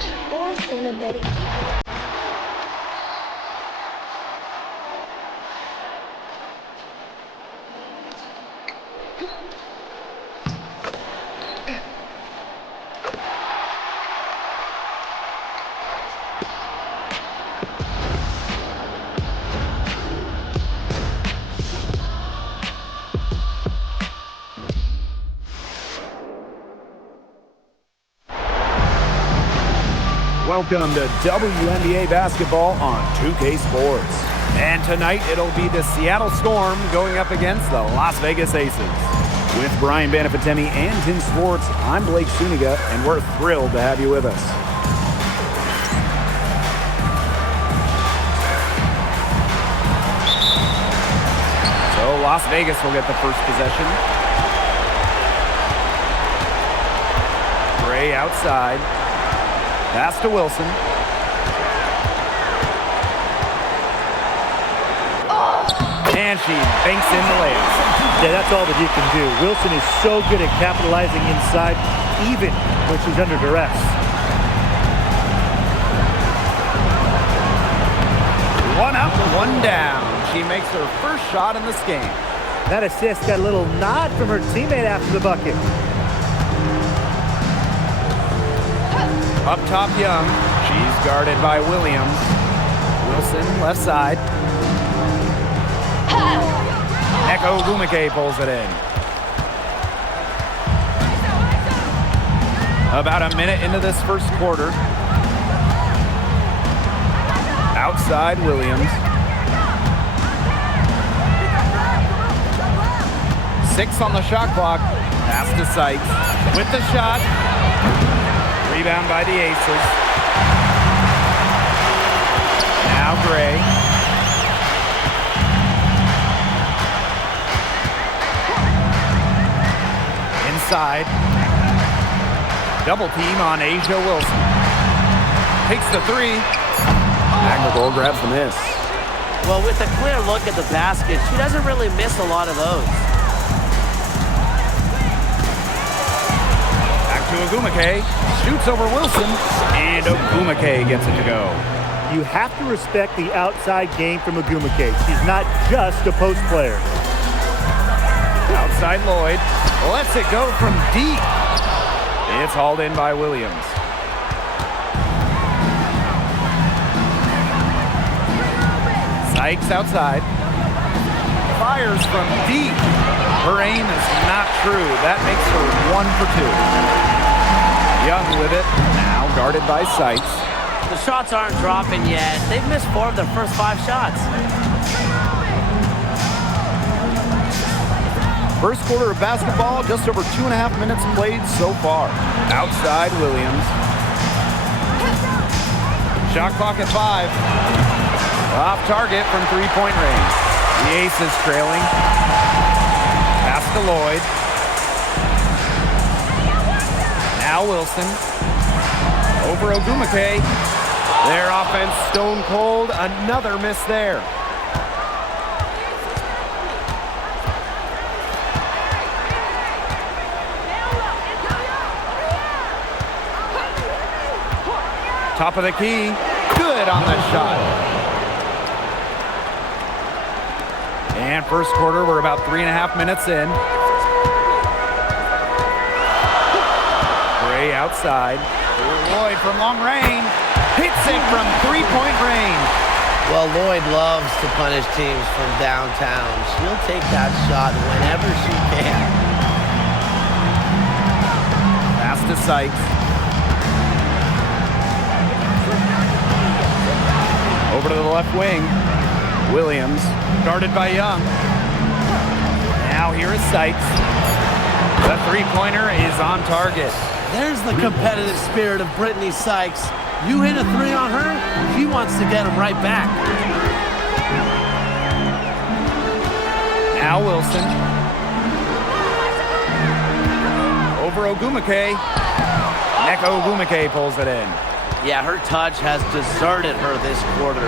Sports in a betting. Welcome to WNBA basketball on 2K Sports. And tonight it'll be the Seattle Storm going up against the Las Vegas Aces. With Brian Banafitemi and Tim Swartz, I'm Blake Suniga, and we're thrilled to have you with us. So Las Vegas will get the first possession. Gray outside. Pass to Wilson. And she banks in the layup. Yeah, that's all that he can do. Wilson is so good at capitalizing inside, even when she's under duress. One up, one down. She makes her first shot in this game. That assist got a little nod from her teammate after the bucket. Up top, Young. She's guarded by Williams. Wilson, left side. Neko Gumake pulls it in. About a minute into this first quarter. Outside, Williams. 6 on the shot clock. Pass to Sykes. With the shot. Rebound by the Aces. Now Gray. Inside. Double team on Asia Wilson. Takes the three. Magna grabs the miss. Well, with a clear look at the basket, she doesn't really miss a lot of those. To Ogumake, shoots over Wilson, and Ogumake gets it to go. You have to respect the outside game from Ogumake. She's not just a post player. Outside Lloyd, lets it go from deep. It's hauled in by Williams. Sykes outside. Fires from deep. Her aim is not true. That makes her 1 for 2. Young with it, now guarded by Sykes. The shots aren't dropping yet. They've missed 4 of their first 5 shots. First quarter of basketball, just over 2.5 minutes played so far. Outside Williams. Shot clock at 5. Off target from 3-point range. The Aces trailing. Pass to Lloyd. Now Wilson. Over Ogumake. Their offense stone cold. Another miss there. Top of the key. Good on the shot. And first quarter, we're about 3.5 minutes in. Gray outside. Lloyd from long range. Hits it from 3-point range. Well, Lloyd loves to punish teams from downtown. She'll take that shot whenever she can. Pass to Sykes. Over to the left wing. Williams, guarded by Young. Now here is Sykes. The three-pointer is on target. There's the competitive spirit of Brittany Sykes. You hit a 3 on her, she wants to get them right back. Now Wilson. Over Ogumake. Neko Ogumake pulls it in. Yeah, her touch has deserted her this quarter.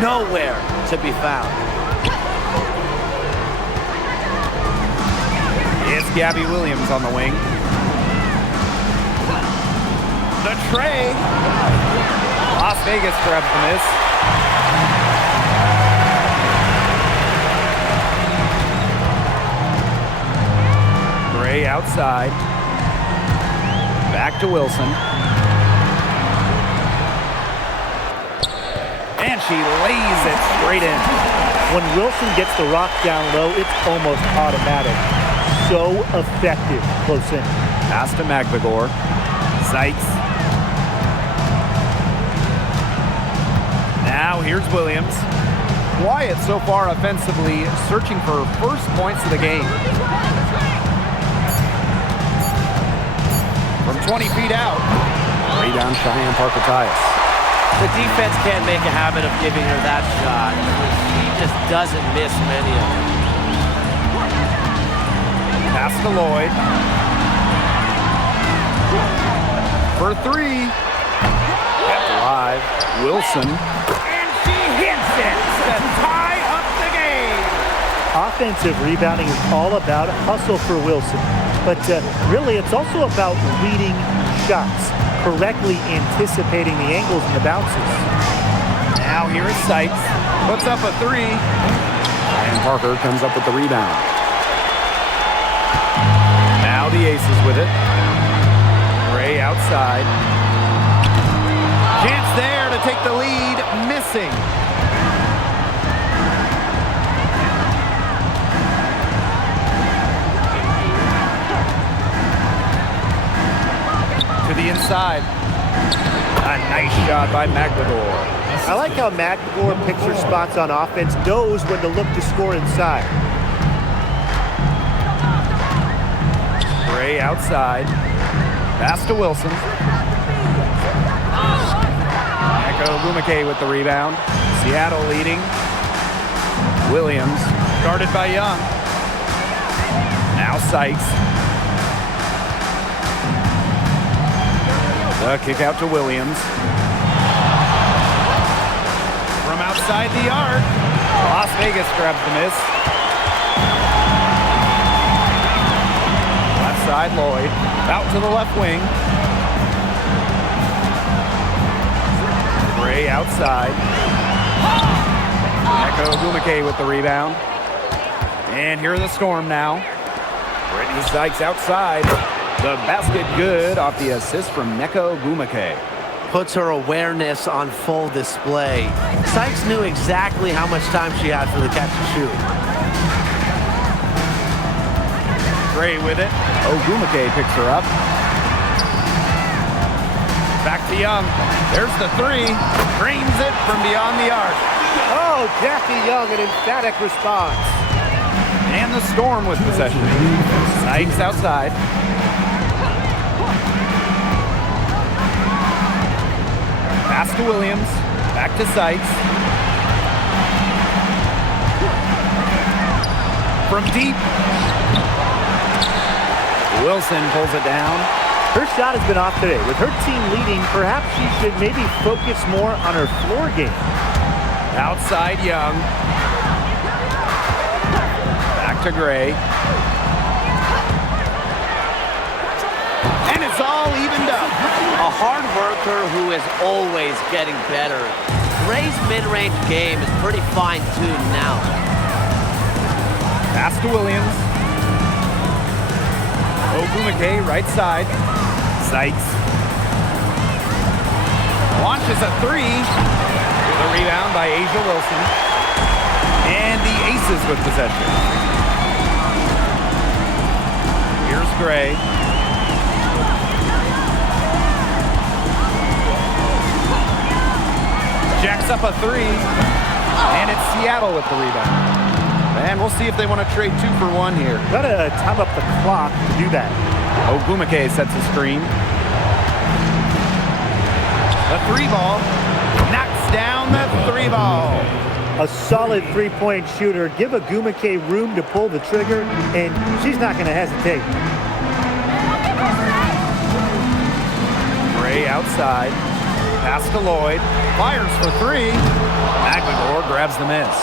Nowhere to be found. It's Gabby Williams on the wing. The tray. Las Vegas grabs the miss. Gray outside. Back to Wilson. And she lays it straight in. When Wilson gets the rock down low, it's almost automatic. So effective close in. Pass to McVigor. Sykes. Now here's Williams. Quiet so far offensively, searching for first points of the game. From 20 feet out. Rebound Cheyenne Parker-Tyus. The defense can't make a habit of giving her that shot. She just doesn't miss many of them. Pass to Lloyd. For three. Kept alive. Wilson. And she hits it to tie up the game. Offensive rebounding is all about hustle for Wilson. But really, it's also about reading shots, correctly anticipating the angles and the bounces. Now here is Sykes. Puts up a three. And Parker comes up with the rebound. Now the Aces with it. Gray outside. Chance there to take the lead. Missing. To the inside. A nice shot by McVigor. I like how McVigor picks her spots on offense, knows when to look to score inside. Gray outside. Pass to Wilson. Echo Gumake with the rebound. Seattle leading. Williams guarded by Young. Now Sykes. The kick out to Williams. From outside the arc. Las Vegas grabs the miss. Left side Lloyd. Out to the left wing. Gray outside. Echo Gumake with the rebound. And here are the Storm now. Brittany Sykes outside. The basket good off the assist from Neko Gumake. Puts her awareness on full display. Sykes knew exactly how much time she had for the catch and shoot. Gray with it. Ogumake picks her up. Back to Young. There's the three. Drains it from beyond the arc. Oh, Jackie Young, an emphatic response. And the Storm with possession. Sykes outside. Pass to Williams. Back to Sykes. From deep. Wilson pulls it down. Her shot has been off today. With her team leading, perhaps she should maybe focus more on her floor game. Outside Young. Back to Gray. And it's all evened up. A hard worker who is always getting better. Gray's mid-range game is pretty fine-tuned now. Pass to Williams. Ogumake right side. Sykes. Launches a three. The rebound by Asia Wilson. And the Aces with possession. Here's Gray. Jacks up a three. And it's Seattle with the rebound. And we'll see if they want to trade 2 for 1 here. Gotta time up the clock to do that. Ogumake sets a screen. The three ball. Knocks down the three ball. A solid three-point shooter. Give Ogumake room to pull the trigger, and she's not going to hesitate. Gray outside. Pass to Lloyd. Fires for three. McVigor grabs the miss.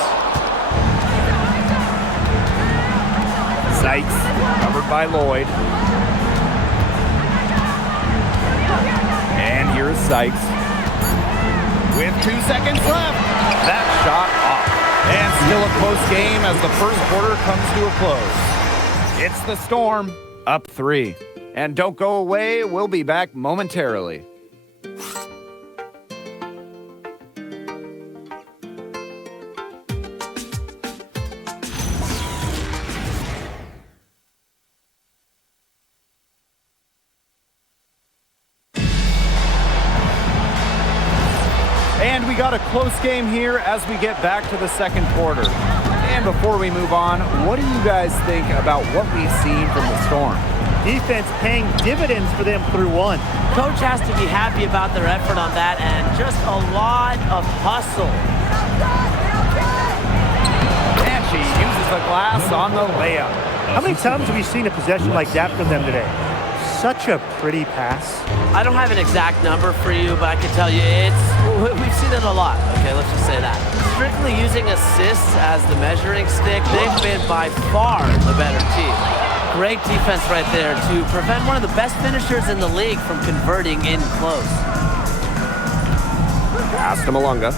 Sykes covered by Lloyd. And Here's Sykes. With 2 seconds left, that shot off. And still a close game as the first quarter comes to a close. It's the Storm, up 3. And don't go away, we'll be back momentarily. And we got a close game here as we get back to the second quarter. And before we move on, what do you guys think about what we've seen from the Storm? Defense paying dividends for them through 1. Coach has to be happy about their effort on that and just a lot of hustle. And she uses the glass on the layup. How many times have we seen a possession like that from them today? Such a pretty pass. I don't have an exact number for you, but I can tell you we've seen it a lot. Okay, let's just say that. Strictly using assists as the measuring stick, they've been by far the better team. Great defense right there to prevent one of the best finishers in the league from converting in close. Pass to Malunga.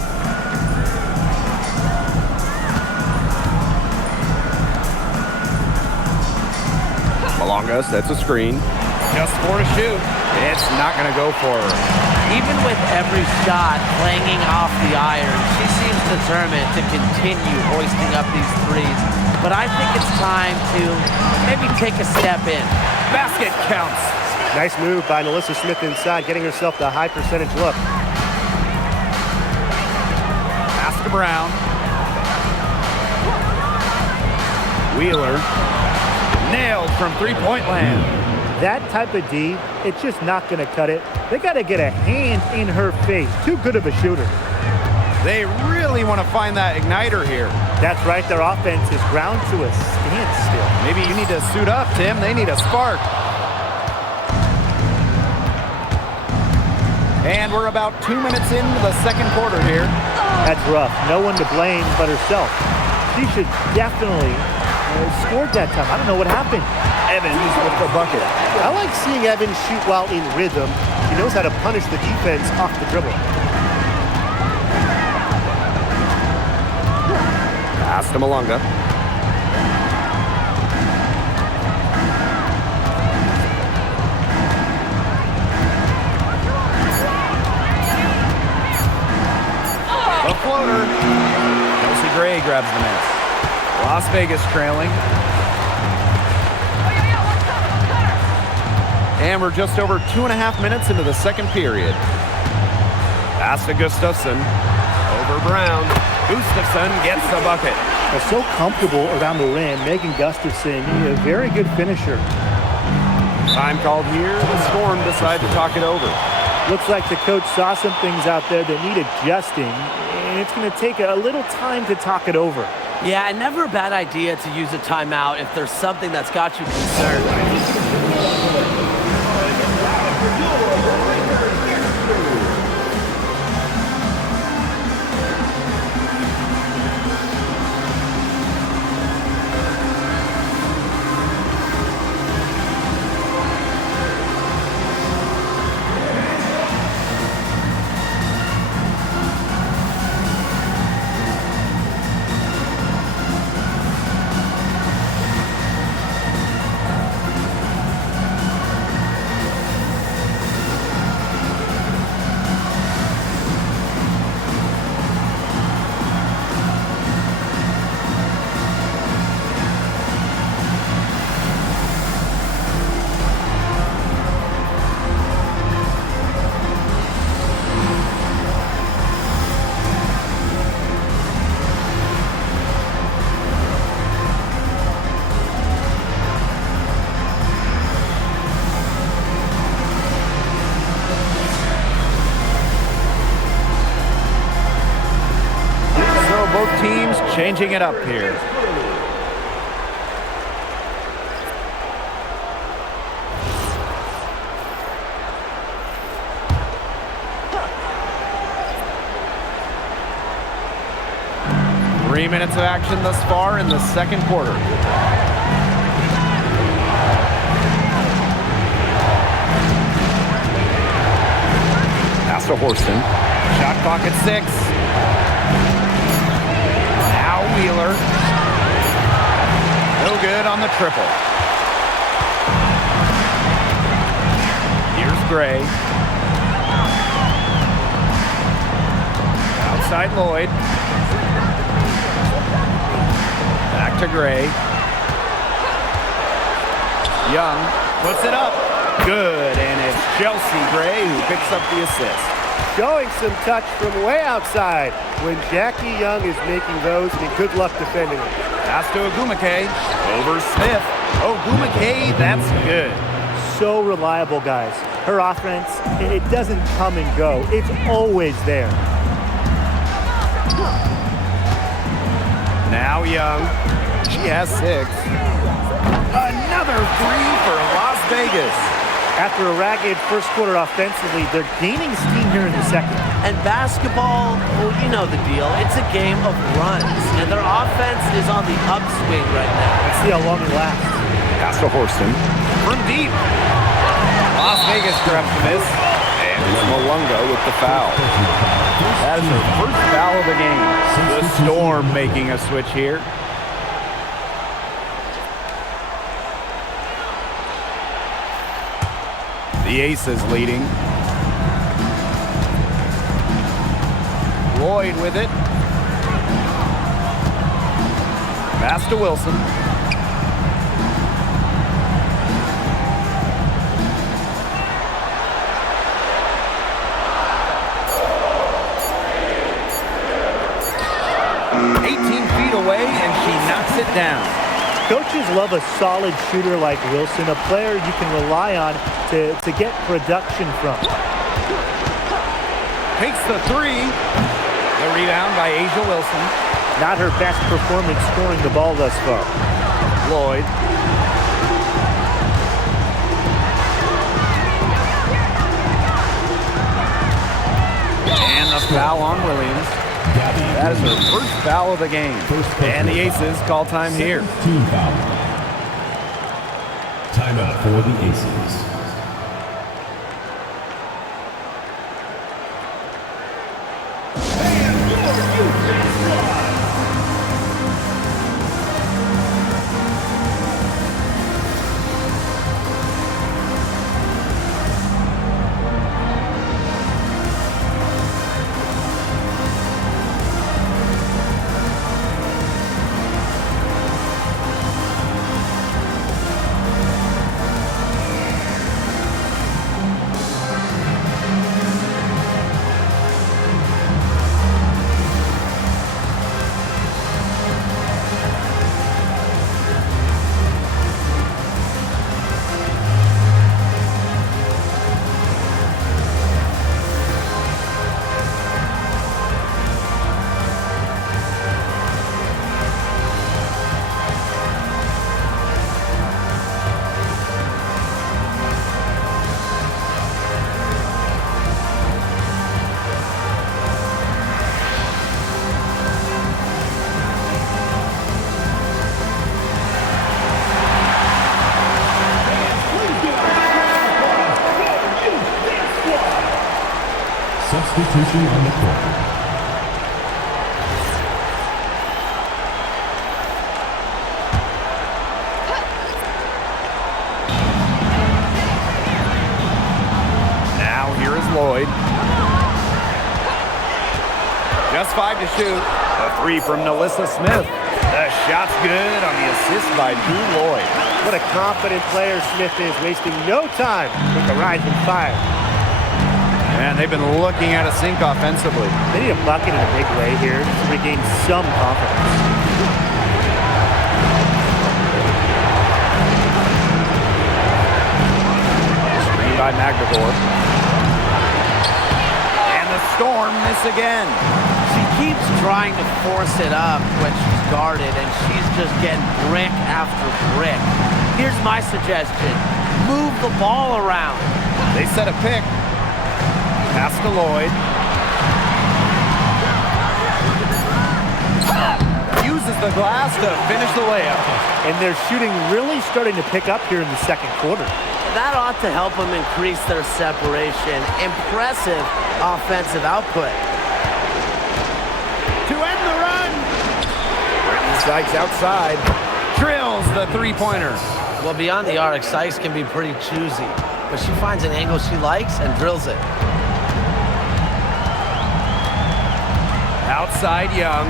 Malunga sets a screen. Just for a shoot. It's not going to go for her. Even with every shot clanging off the iron, she seems determined to continue hoisting up these threes. But I think it's time to maybe take a step in. Basket counts. Nice move by Melissa Smith inside, getting herself the high percentage look. Pass to Brown. Wheeler. Nailed from three-point land. That type of D, it's just not going to cut it. They got to get a hand in her face. Too good of a shooter. They really want to find that igniter here. That's right. Their offense is ground to a standstill. Maybe you need to suit up, Tim. They need a spark. And we're about 2 minutes into the second quarter here. That's rough. No one to blame but herself. She should definitely scored that time. I don't know what happened. Evans with the bucket. I like seeing Evans shoot while in rhythm. He knows how to punish the defense off the dribble. Pass to Malunga. The floater. Kelsey Gray grabs the miss. Las Vegas trailing. And we're just over 2.5 minutes into the second period. Pass to Gustafson. Over Brown. Gustafson gets the bucket. They're so comfortable around the rim. Megan Gustafson, a very good finisher. Time called here. The Storm decide to talk it over. Looks like the coach saw some things out there that need adjusting, and it's going to take a little time to talk it over. Yeah, and never a bad idea to use a timeout if there's something that's got you concerned. Both teams changing it up here. Three minutes of action thus far in the second quarter. Pass to Horston. Shot clock at 6. Now Wheeler. No good on the triple. Here's Gray. Outside Lloyd. Back to Gray. Young puts it up. Good, and it's Chelsea Gray who picks up the assist. Showing some touch from way outside when Jackie Young is making those, and good luck defending it. Pass to Ogumake. Over Smith. Ogumake, that's good. So reliable, guys. Her offense, it doesn't come and go. It's always there. Now Young. She has 6. Another 3 for Las Vegas. After a ragged first quarter offensively, they're gaining steam here in the second. And basketball, well, you know the deal. It's a game of runs, and their offense is on the upswing right now. Let's see how long it lasts. Pass to Horston. From deep. Las Vegas grabs the miss. And it's Malunga with the foul. That is her first foul of the game. The Storm making a switch here. The Aces leading. Lloyd with it. Pass to Wilson. Away, and she knocks it down. Coaches love a solid shooter like Wilson, a player you can rely on to get production from. Takes the 3. The rebound by Asia Wilson. Not her best performance scoring the ball thus far. Lloyd. And the foul on Williams. That is her first foul of the game. And the Aces call time here. Team foul. Timeout for the Aces. Substitution on the court. Now here is Lloyd. Just 5 to shoot. A 3 from Nalissa Smith. The shot's good on the assist by Drew Lloyd. What a confident player Smith is, wasting no time with the rising fire. And they've been looking at a sink offensively. They need a bucket in a big way here to regain some confidence. Screen by Magdegor. And the Storm miss again. She keeps trying to force it up when she's guarded, and she's just getting brick after brick. Here's my suggestion. Move the ball around. They set a pick. Pass to Lloyd. Uses the glass to finish the layup. And they're shooting really starting to pick up here in the second quarter. that ought to help them increase their separation. Impressive offensive output. To end the run. Brittany Sykes outside. Drills the three-pointer. Well, beyond the arc, Sykes can be pretty choosy, but she finds an angle she likes and drills it. Outside Young.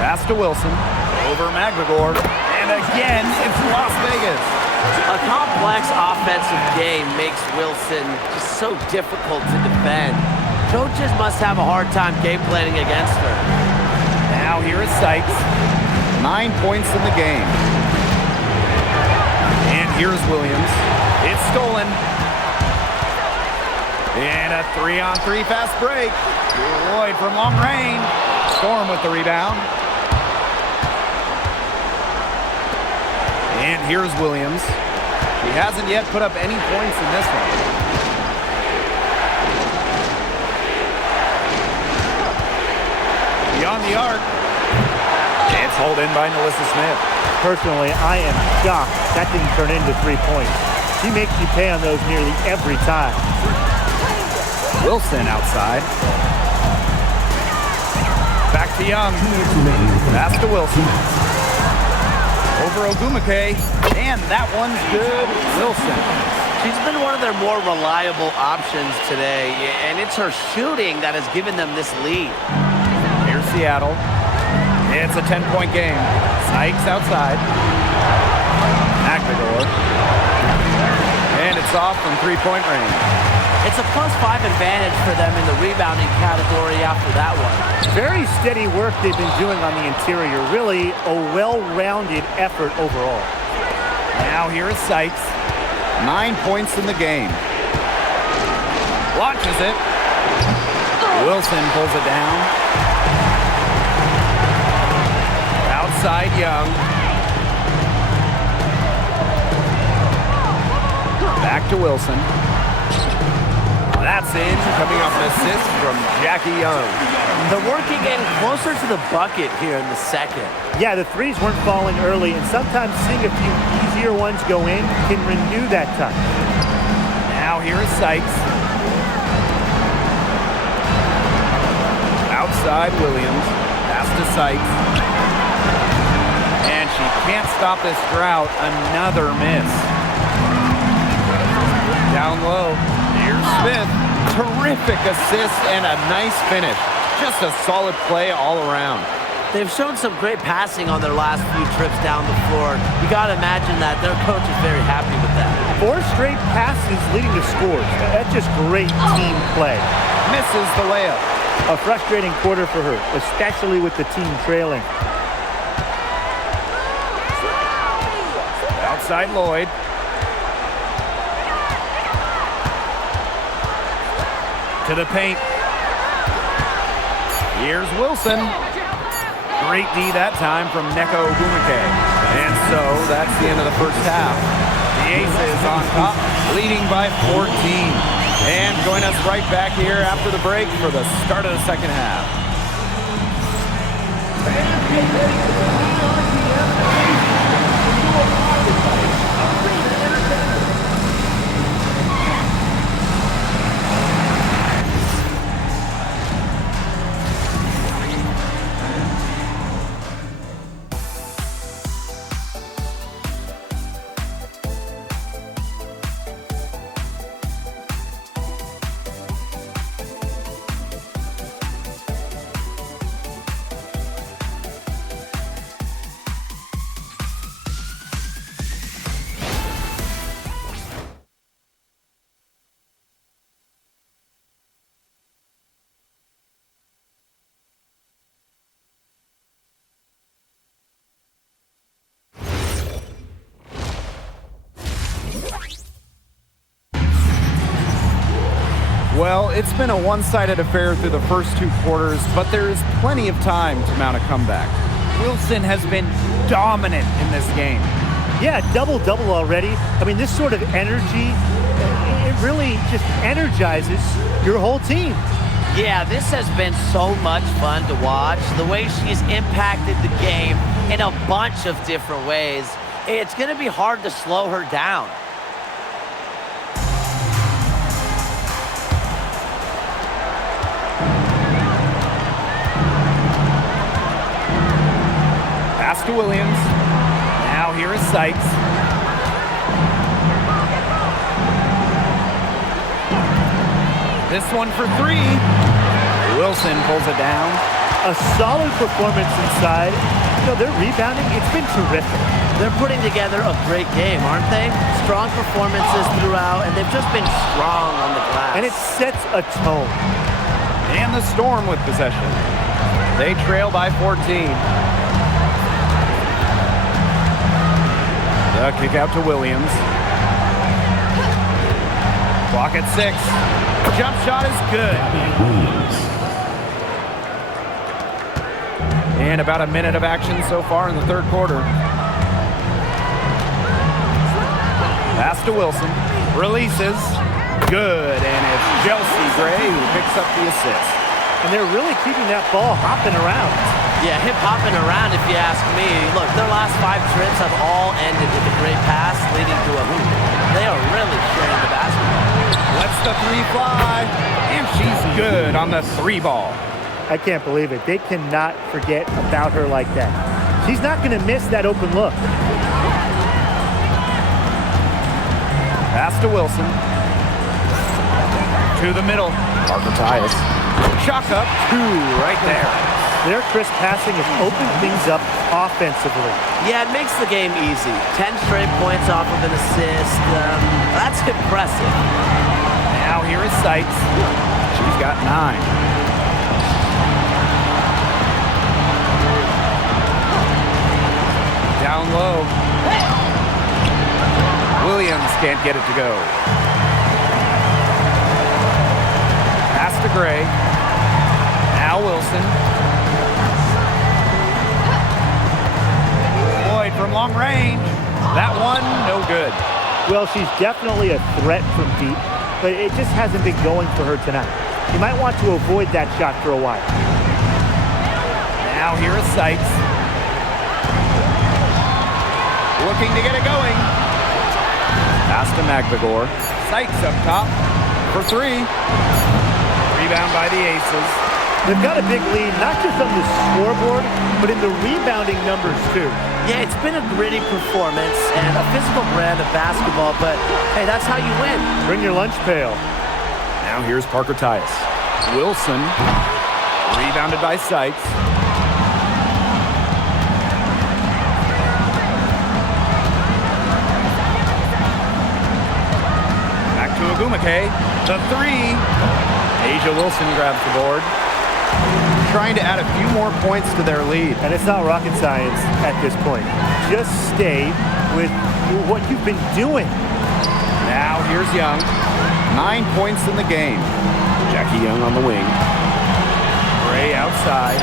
Pass to Wilson. Over McGregor. And again, it's Las Vegas. A complex offensive game makes Wilson just so difficult to defend. Coaches must have a hard time game planning against her. Now here is Sykes. 9 points in the game. And here's Williams. It's stolen. And a 3-on-3 fast break. Lloyd from long range. Storm with the rebound. And here's Williams. He hasn't yet put up any points in this one. Beyond the arc. It's hauled in by Melissa Smith. Personally, I am shocked that didn't turn into 3 points. She makes you pay on those nearly every time. Wilson outside. Back to Young. Pass to Wilson. Over Ogumake. And that one's good. Wilson. She's been one of their more reliable options today, and it's her shooting that has given them this lead. Here's Seattle. It's a 10-point game. Sykes outside. McGregor. And it's off from three-point range. It's a +5 advantage for them in the rebounding category after that one. Very steady work they've been doing on the interior. Really a well-rounded effort overall. Now here is Sykes. 9 points in the game. Launches it. Wilson pulls it down. Outside Young. Back to Wilson. That's in, coming off an assist from Jackie Young. They're working in closer to the bucket here in the second. Yeah, the threes weren't falling early, and sometimes seeing a few easier ones go in can renew that touch. Now here is Sykes. Outside Williams. Pass to Sykes. And she can't stop this drought. Another miss. Down low. Here's Smith. Terrific assist and a nice finish. Just a solid play all around. They've shown some great passing on their last few trips down the floor. You got to imagine that their coach is very happy with that. 4 straight passes leading to scores. That's just great team play. Misses the layup. A frustrating quarter for her, especially with the team trailing. Outside Lloyd. To the paint. Here's Wilson. Great D that time from Neko Ogumake. And so that's the end of the first half. The Aces on top, leading by 14. And join us right back here after the break for the start of the second half. Well, it's been a one-sided affair through the first 2 quarters, but there is plenty of time to mount a comeback. Wilson has been dominant in this game. Yeah, double-double already. I mean, this sort of energy, it really just energizes your whole team. Yeah, this has been so much fun to watch. The way she's impacted the game in a bunch of different ways. It's going to be hard to slow her down. Pass to Williams. Now here is Sykes. This one for three. Wilson pulls it down. A solid performance inside. You know, their rebounding, it's been terrific. They're putting together a great game, aren't they? Strong performances throughout, and they've just been strong on the glass. And it sets a tone. And the Storm with possession. They trail by 14. The kick out to Williams. Clock at 6. Jump shot is good. Williams. And about a minute of action so far in the third quarter. Pass to Wilson. Releases. Good. And it's Chelsea Gray who picks up the assist. And they're really keeping that ball hopping around. Yeah, hip hopping around if you ask me. Look, their last 5 trips have all ended with a great pass leading to a hoop. They are really sharing the basketball. Lets the three fly. And she's good on the 3 ball. I can't believe it. They cannot forget about her like that. She's not going to miss that open look. Pass to Wilson. To the middle. Parker Tyus. Chalk up 2 right there. Their crisp passing has opened things up offensively. Yeah, it makes the game easy. 10 straight points off of an assist. That's impressive. Now here is Sykes. She's got 9. Down low. Williams can't get it to go. Pass to Gray. Now Wilson. Floyd from long range. That one, no good. Well, she's definitely a threat from deep, but it just hasn't been going for her tonight. You might want to avoid that shot for a while. Now here is Sykes. Looking to get it going. Pass to McVigor. Sykes up top for 3. Rebound by the Aces. They've got a big lead, not just on the scoreboard, but in the rebounding numbers too. Yeah, it's been a gritty performance and a physical brand of basketball, but hey, that's how you win. Bring your lunch pail. Now here's Parker Tyus. Wilson. Rebounded by Sykes. Back to Agumake. The 3. Asia Wilson grabs the board. Trying to add a few more points to their lead. And it's not rocket science at this point. Just stay with what you've been doing. Now here's Young. 9 points in the game. Jackie Young on the wing. Gray outside.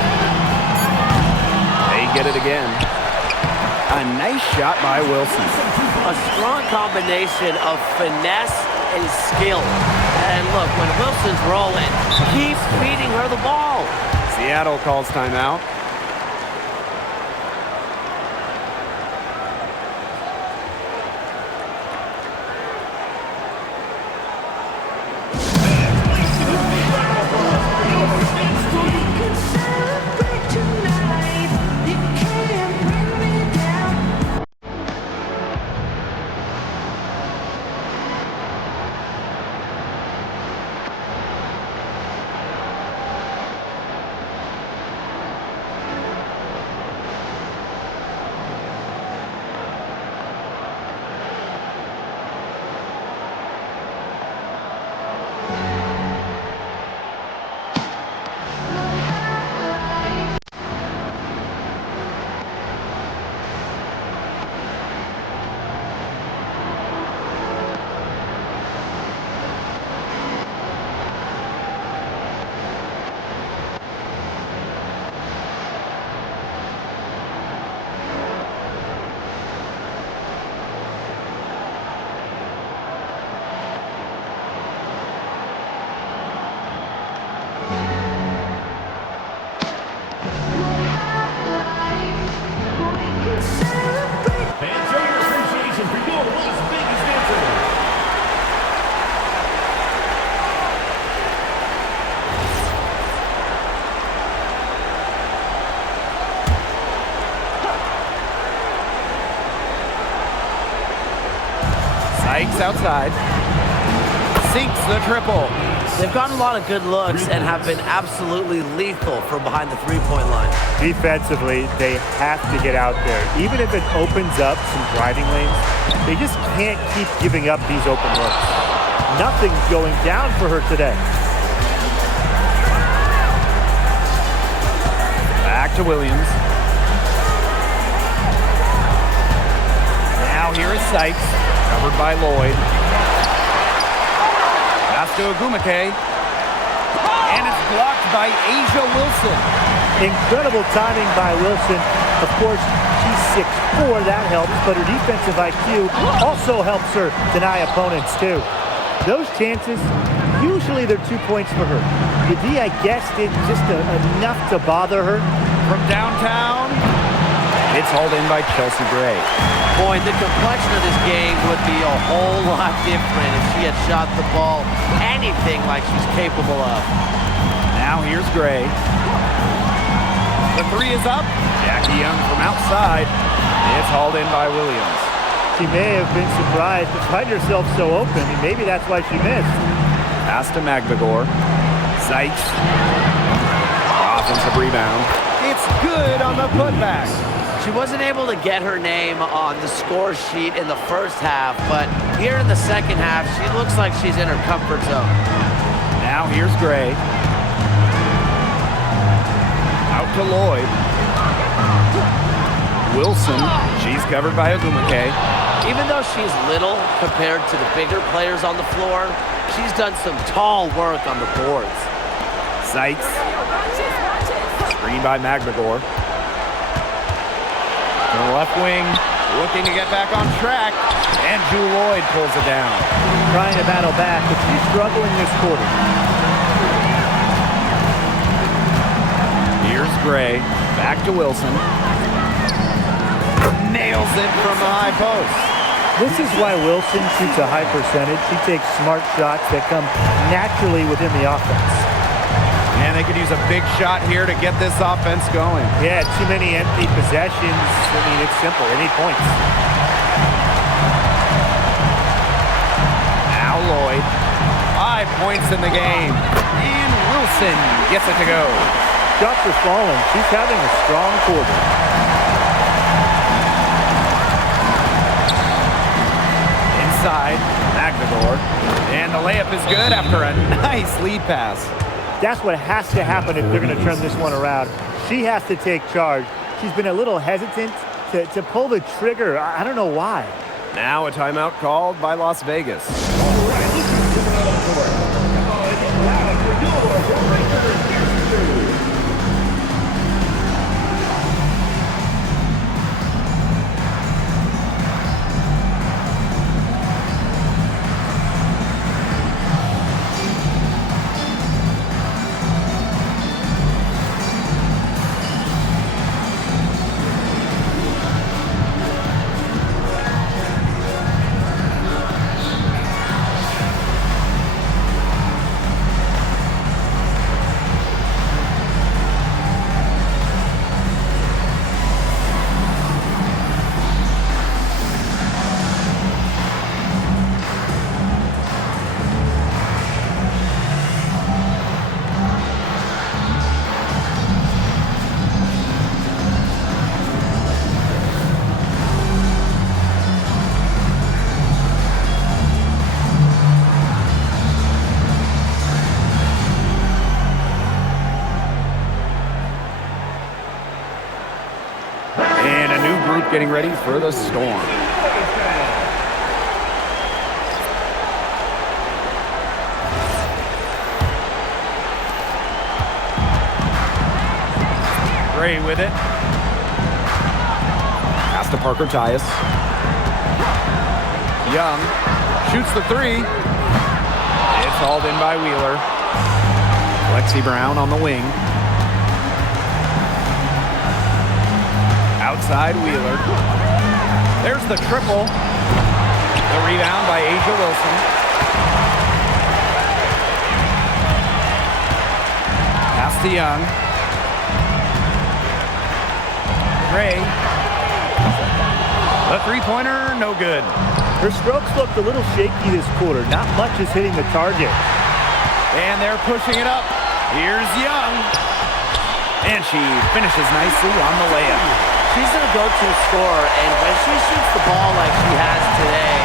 They get it again. A nice shot by Wilson. A strong combination of finesse and skill. And look, when Wilson's rolling, keep feeding her the ball. Seattle calls timeout. Fakes outside. Sinks the triple. They've gotten a lot of good looks and have been absolutely lethal from behind the three-point line. Defensively, they have to get out there. Even if it opens up some driving lanes, they just can't keep giving up these open looks. Nothing's going down for her today. Back to Williams. Now here is Sykes, covered by Lloyd. Pass to Agumake. And it's blocked by Asia Wilson. Incredible timing by Wilson. Of course, she's 6'4", that helps, but her defensive IQ also helps her deny opponents too. Those chances, usually they're 2 points for her. The D, I guess, did just enough to bother her. From downtown, it's hauled in by Chelsea Gray. Boy, the complexion of this game would be a whole lot different if she had shot the ball anything like she's capable of. Now here's Gray. The three is up. Jackie Young from outside. It's hauled in by Williams. She may have been surprised to find herself so open, and maybe that's why she missed. Pass to Magdagor. Sykes. Offensive rebound. It's good on the putback. She wasn't able to get her name on the score sheet in the first half, but here in the second half, she looks like she's in her comfort zone. Now here's Gray. Out to Lloyd. Wilson. She's covered by Agumake. Even though she's little compared to the bigger players on the floor, she's done some tall work on the boards. Sykes. Screen by Magdagor. To the left wing, looking to get back on track, and Jewel Lloyd pulls it down. Trying to battle back, but she's struggling this quarter. Here's Gray, back to Wilson. Nails it from the high post. This is why Wilson shoots a high percentage. She takes smart shots that come naturally within the offense. And they could use a big shot here to get this offense going. Yeah, too many empty possessions. I mean, it's simple. They need points. Now Lloyd. 5 points in the game. And Wilson gets it to go. Shots are falling. She's having a strong quarter. Inside, Magdagor. And the layup is good after a nice lead pass. That's what has to happen if they're going to turn this one around. She has to take charge. She's been a little hesitant to pull the trigger. I don't know why. Now a timeout called by Las Vegas. Getting ready for the Storm. Gray with it. Pass to Parker Tyus. Young shoots the three. It's hauled in by Wheeler. Lexi Brown on the wing. Outside Wheeler. There's the triple. The rebound by Asia Wilson. Pass to Young. Gray. The three-pointer, no good. Her strokes looked a little shaky this quarter. Not much is hitting the target. And they're pushing it up. Here's Young. And she finishes nicely on the layup. She's a go-to scorer, and when she shoots the ball like she has today,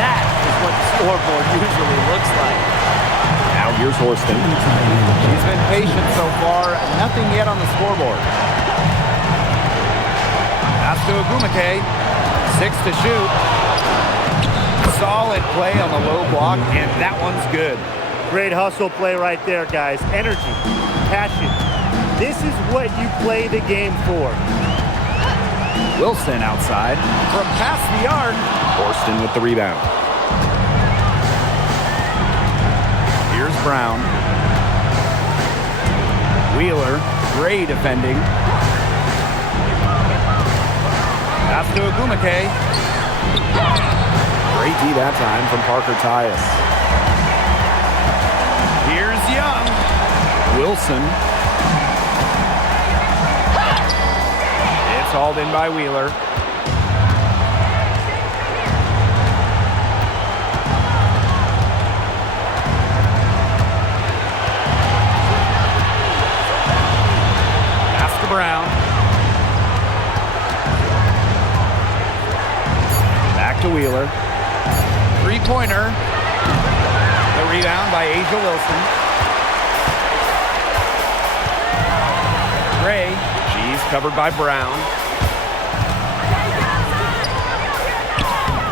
that is what the scoreboard usually looks like. Now here's Horston. She's been patient so far. Nothing yet on the scoreboard. Pass to Agumake. 6 to shoot. Solid play on the low block, and that one's good. Great hustle play right there, guys. Energy, passion. This is what you play the game for. Wilson outside from past the arc. Horston with the rebound. Here's Brown. Wheeler, Gray defending. Pass to Agumake. Great D that time from Parker Tyus. Here's Young. Wilson. It's hauled in by Wheeler. Pass to Brown. Back to Wheeler. Three-pointer. The rebound by Asia Wilson. Gray. She's covered by Brown.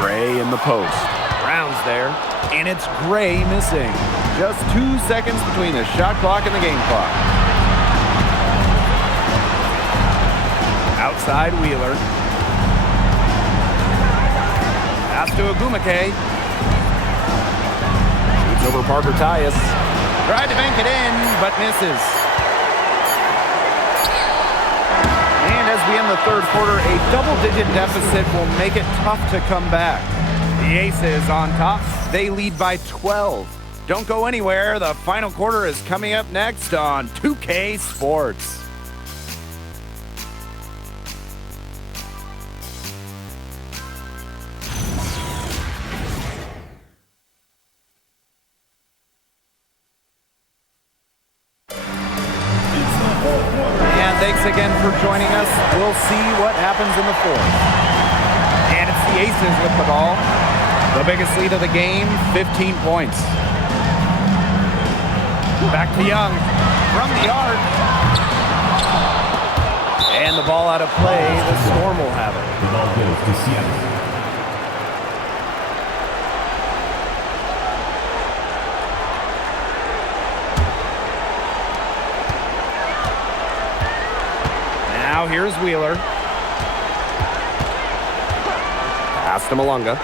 Gray in the post. Brown's there. And it's Gray missing. Just 2 seconds between the shot clock and the game clock. Outside Wheeler. Pass to Agumake. Shoots over Parker Tyus. Tried to bank it in, but misses. And as we end the third quarter, a double-digit deficit will make it tough to come back. The Aces on top. They lead by 12. Don't go anywhere. The final quarter is coming up next on 2K Sports. Thanks again for joining us. We'll see what happens in the fourth. And it's the Aces with the ball. The biggest lead of the game, 15 points. Back to Young from the arc. And the ball out of play. The Storm will have it. The ball goes to Seattle. Now here's Wheeler. Pass to Malunga.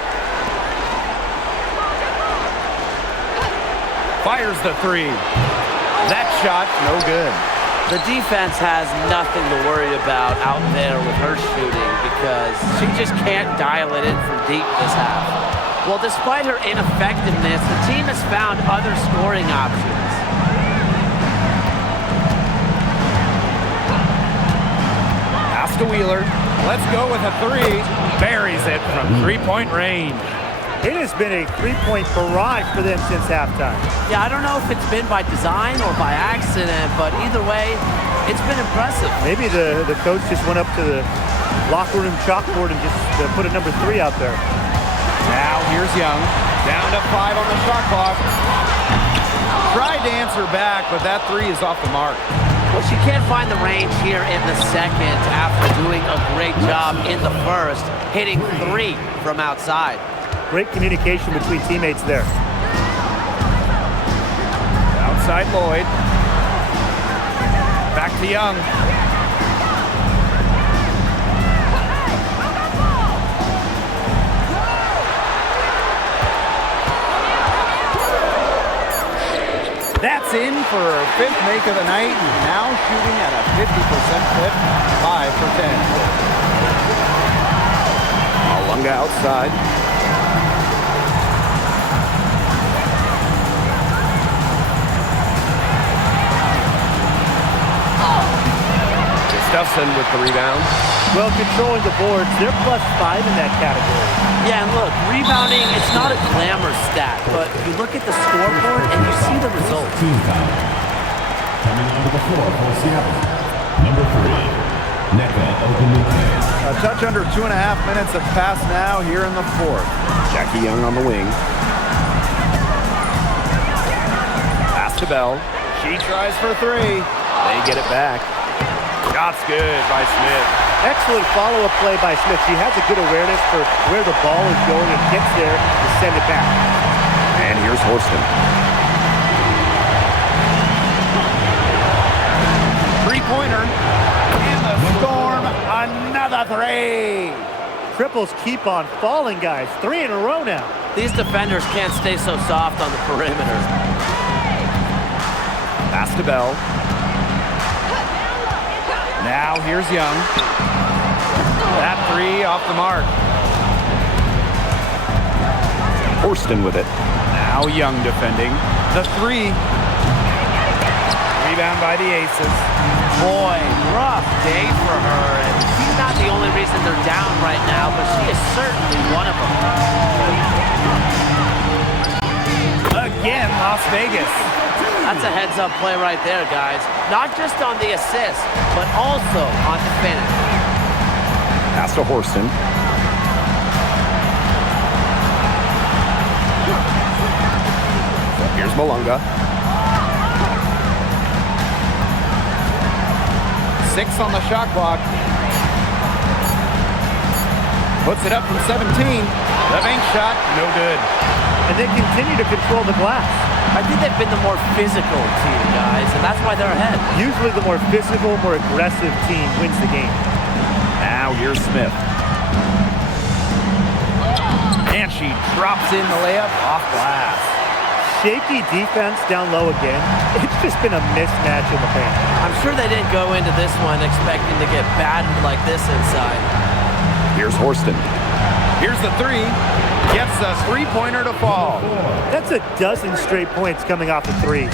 Fires the three. That shot, no good. The defense has nothing to worry about out there with her shooting because she just can't dial it in from deep this half. Well, despite her ineffectiveness, the team has found other scoring options. Pass to Wheeler. Let's go with a three. Buries it from three-point range. It has been a three-point barrage for them since halftime. Yeah, I don't know if it's been by design or by accident, but either way, it's been impressive. Maybe the coach just went up to the locker room chalkboard and just put a number 3 out there. Now here's Young. Down to 5 on the shot clock. Tried to answer back, but that three is off the mark. Well, she can't find the range here in the second after doing a great job in the first, hitting 3 from outside. Great communication between teammates there. Outside Lloyd. Back to Young. That's in for her 5th make of the night. Now shooting at a 50% clip, 5 for 10. Malunga outside. Gustafson with the rebound. Well, controlling the boards, they're +5 in that category. Yeah, and look, rebounding, it's not a glamour stat, but you look at the scoreboard and you see the results. Team foul. Coming onto the floor for Seattle. Number 3, Neka Ogumike. A touch under 2.5 minutes have passed now here in the fourth. Jackie Young on the wing. Pass to Bell. She tries for 3. They get it back. Shot's good by Smith. Excellent follow-up play by Smith. She has a good awareness for where the ball is going and gets there to send it back. And here's Horston. Three-pointer. In the storm, another 3. Triples keep on falling, guys. 3 in a row now. These defenders can't stay so soft on the perimeter. Pass to Bell. Now here's Young. That 3 off the mark. Horston with it. Now Young defending. The 3. Rebound by the Aces. Boy, rough day for her. And she's not the only reason they're down right now, but she is certainly one of them. Again, Las Vegas. That's a heads-up play right there, guys. Not just on the assist, but also on the finish. Pass to Horston. Here's Malunga. 6 on the shot clock. Puts it up from 17. The bank shot, no good. And they continue to control the glass. I think they've been the more physical team, guys, and that's why they're ahead. Usually the more physical, more aggressive team wins the game. Now here's Smith. And she drops in the layup off glass. Shaky defense down low again. It's just been a mismatch in the paint. I'm sure they didn't go into this one expecting to get battered like this inside. Here's Horston. Here's the 3. Gets a three-pointer to fall. That's a dozen straight points coming off the threes.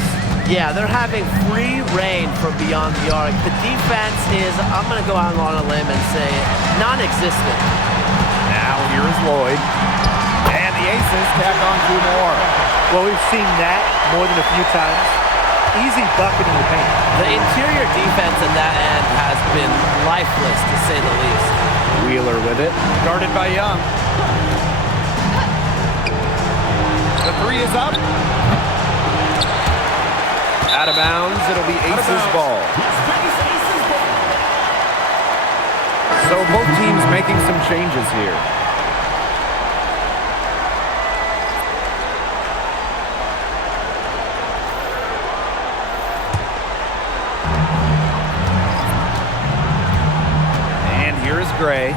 Yeah, they're having free reign from beyond the arc. The defense is, I'm going to go out on a limb and say, non-existent. Now here is Lloyd. And the Aces tack on 2 more. Well, we've seen that more than a few times. Easy bucket in the paint. The interior defense at that end has been lifeless, to say the least. Wheeler with it. Guarded by Young. The 3 is up. Out of bounds. It'll be Aces ball. So both teams making some changes here. And here is Gray.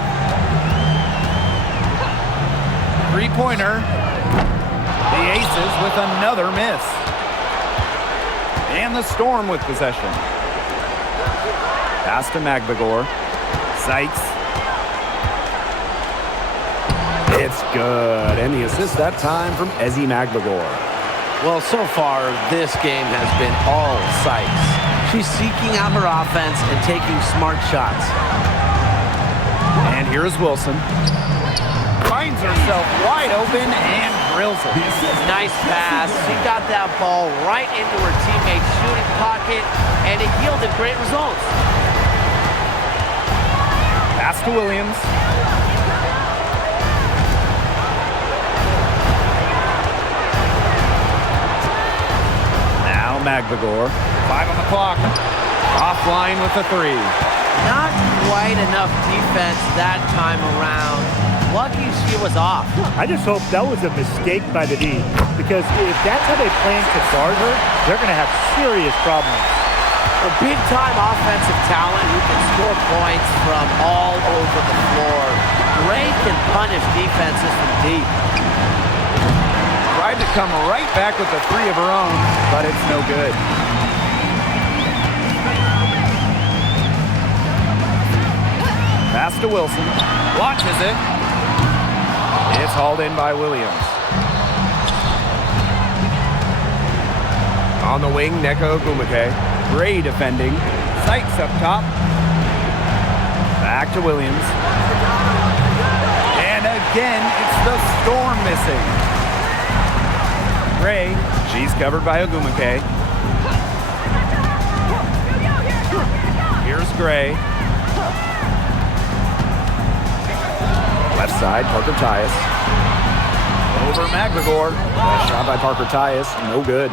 Three-pointer. The Aces with another miss. And the Storm with possession. Pass to Magbagor. Sykes. It's good. And the assist that time from Ezzy Magbagor. Well, so far, this game has been all Sykes. She's seeking out her offense and taking smart shots. And here's Wilson. Finds herself wide open and drills it. Nice pass. She got that ball right into her teammate's shooting pocket, and it yielded great results. Pass to Williams. Now Magbagor. 5 on the clock. Offline with the 3. Not quite enough defense that time around. Lucky she was off. I just hope that was a mistake by the D, because if that's how they plan to guard her, they're going to have serious problems. A big-time offensive talent who can score points from all over the floor. Gray can punish defenses from deep. Tried to come right back with the 3 of her own, but it's no good. Pass to Wilson. Launches it. It's hauled in by Williams. On the wing, Neka Ogumike. Gray defending. Sykes up top. Back to Williams. And again, it's the Storm missing. Gray, she's covered by Ogumake. Here's Gray. Left side, Parker Tyus. Over McGregor. Nice shot by Parker Tyus, no good.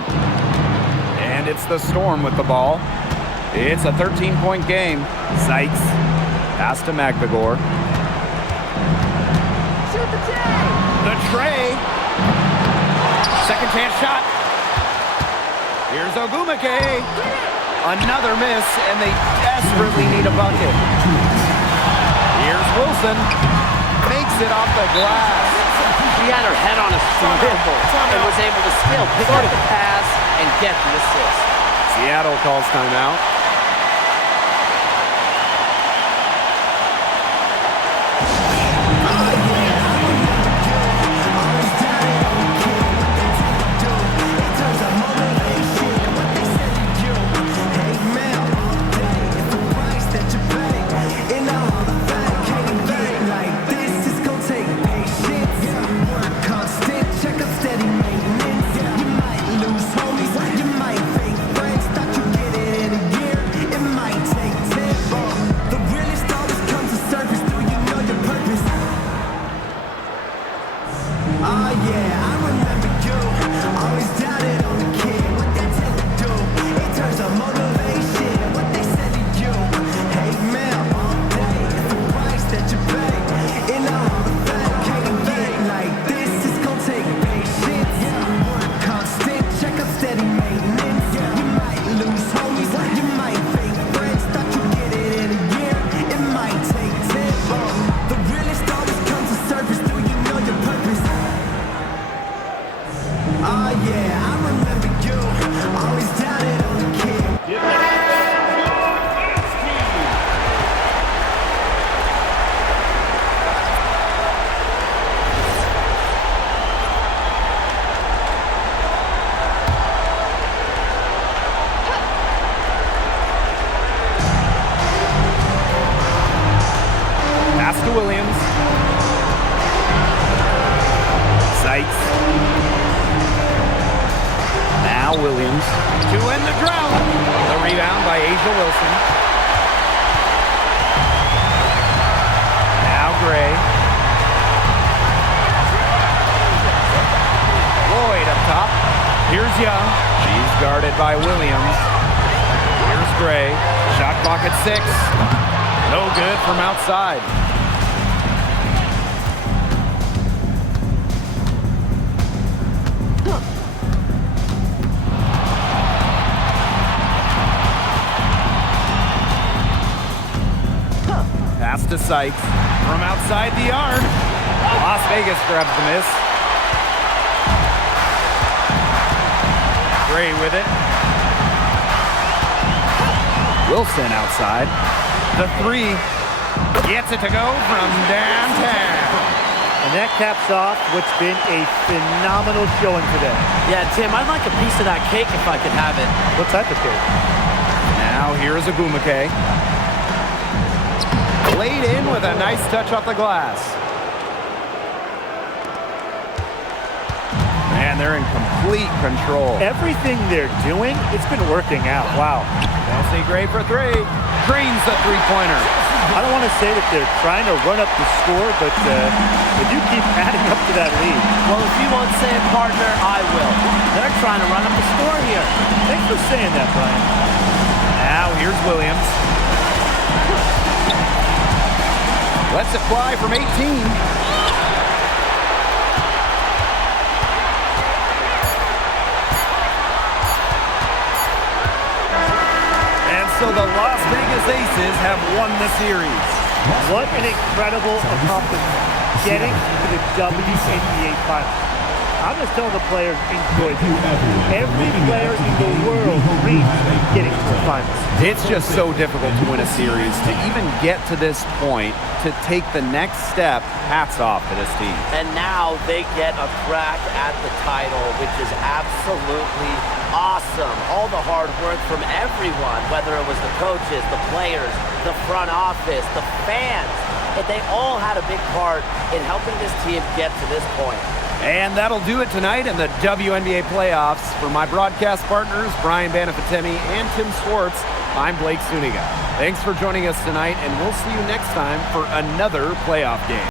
And it's the Storm with the ball. It's a 13-point game. Sykes, pass to McGregor. The tray. Second chance shot. Here's Ogumake. Another miss, and they desperately need a bucket. Here's Wilson. Makes it off the glass. She had her head on a swivel and was able to still pick up the pass and get the assist. Seattle calls timeout. Williams. Sykes. Now Williams to end the drought. The rebound by Asia Wilson. Now Gray. Lloyd up top. Here's Young. She's guarded by Williams. Here's Gray. Shot clock at 6. No good from outside. Pass to Sykes from outside the arc. Las Vegas grabs the miss. Gray with it. Wilson outside. The 3 gets it to go from downtown. And that caps off what's been a phenomenal showing for them. Yeah, Tim, I'd like a piece of that cake if I could have it. What type of cake? Now here's Ogumake. Laid in with a nice touch off the glass. Man, they're in complete control. Everything they're doing, it's been working out. Wow. Chelsea Gray for 3. Drains the three-pointer. I don't want to say that they're trying to run up the score, but they do keep adding up to that lead. Well, if you won't say it, partner, I will. They're trying to run up the score here. Thanks for saying that, Brian. Now here's Williams. Lets it fly from 18. And so the Las Vegas Aces have won the series. What an incredible accomplishment, getting to the WNBA Finals. I'm just telling the players, enjoy this. Every player in the world dreams of getting to a Finals. It's just so difficult to win a series. To even get to this point, to take the next step, hats off to this team. And now they get a crack at the title, which is absolutely awesome. All the hard work from everyone, whether it was the coaches, the players, the front office, the fans, and they all had a big part in helping this team get to this point. And that'll do it tonight in the WNBA playoffs. For my broadcast partners, Brian Banafitemi and Tim Swartz, I'm Blake Suniga. Thanks for joining us tonight, and we'll see you next time for another playoff game.